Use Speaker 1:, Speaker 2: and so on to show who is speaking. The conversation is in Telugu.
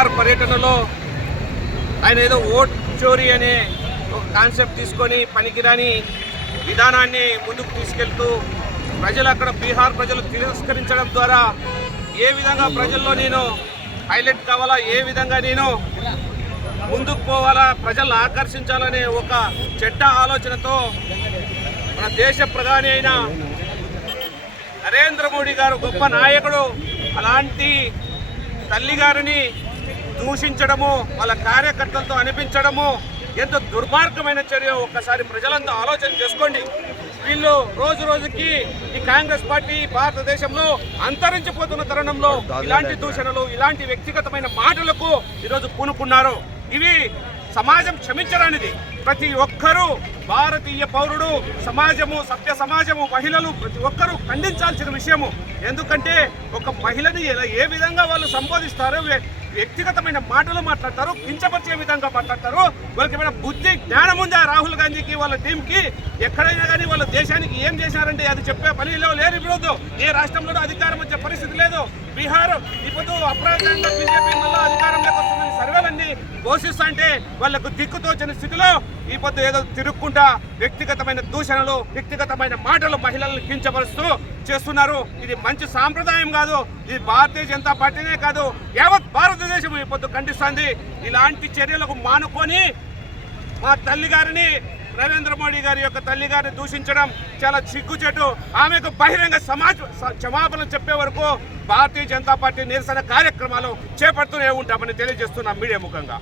Speaker 1: బీహార్ పర్యటనలో ఆయన ఏదో ఓట్ చోరీ అనే ఒక కాన్సెప్ట్ తీసుకొని పనికిరాని విధానాన్ని ముందుకు తీసుకెళ్తూ ప్రజలు అక్కడ బీహార్ ప్రజలు తిరస్కరించడం ద్వారా ఏ విధంగా ప్రజల్లో నేను హైలైట్ కావాలా ఏ విధంగా నేను ముందుకు పోవాలా ప్రజలను ఆకర్షించాలనే ఒక చెడ్డ ఆలోచనతో మన దేశ ప్రధాని అయిన నరేంద్ర మోడీ గారు గొప్ప నాయకుడు. అలాంటి తల్లి గారిని దూషించడము వాళ్ళ కార్యకర్తలతో అనిపించడము ఎంత దుర్మార్గమైన చర్య ఒక్కసారి ప్రజలంతా ఆలోచన చేసుకోండి. వీళ్ళు రోజు రోజుకి ఈ కాంగ్రెస్ పార్టీ భారతదేశంలో అంతరించిపోతున్న తరుణంలో ఇలాంటి దూషణలు ఇలాంటి వ్యక్తిగతమైన మాటలకు ఈరోజు పూనుకున్నారు. ఇవి సమాజం క్షమించరానిది. ప్రతి ఒక్కరూ భారతీయ పౌరుడు సమాజము సభ్య సమాజము మహిళలు ప్రతి ఒక్కరూ ఖండించాల్సిన విషయము. ఎందుకంటే ఒక మహిళని ఎలా- ఏ విధంగా వాళ్ళు సంబోధిస్తారో వ్యక్తిగతమైన మాటలు మాట్లాడతారు కించపరిచే విధంగా మాట్లాడతారు. వాళ్ళకి ఏమైనా బుద్ధి జ్ఞానం ఉందా రాహుల్ గాంధీకి వాళ్ళ టీంకి? ఎక్కడైనా కానీ వాళ్ళ దేశానికి ఏం చేశారంటే అది చెప్పే పనిలో లేరు ఇప్పుడు ఏ రాష్ట్రంలోనూ అధికారం వచ్చే పరిస్థితి లేదు. బీహార్ ఇప్పుడు అప్రాంతంగా బీజేపీ మళ్ళీ అధికారంలోకి వస్తుందని సర్వేలన్నీ ఘోషిస్తుంటే వాళ్ళకు దిక్కుతోచని స్థితిలో ఈ పొద్దు ఏదో తిరుక్కుంటా వ్యక్తిగతమైన దూషణలు వ్యక్తిగతమైన మాటలు మహిళలను కించపరుస్తూ చేస్తున్నారు. ఇది మంచి సాంప్రదాయం కాదు. ఇది భారతీయ జనతా పార్టీనే కాదు. యావత్ భారతదేశం ఈ పొద్దు ఖండిస్తుంది. ఇలాంటి చర్యలకు మానుకొని మా తల్లి గారిని నరేంద్ర మోడీ గారి యొక్క తల్లి గారిని దూషించడం చాలా సిగ్గుచేటు ఆమెకు బహిరంగ సమాజ క్షమాపణలు క్షమాపణ చెప్పే వరకు భారతీయ జనతా పార్టీ నిరసన కార్యక్రమాలు చేపడుతూనే ఉంటామని తెలియజేస్తున్నాం మీడియా ముఖంగా.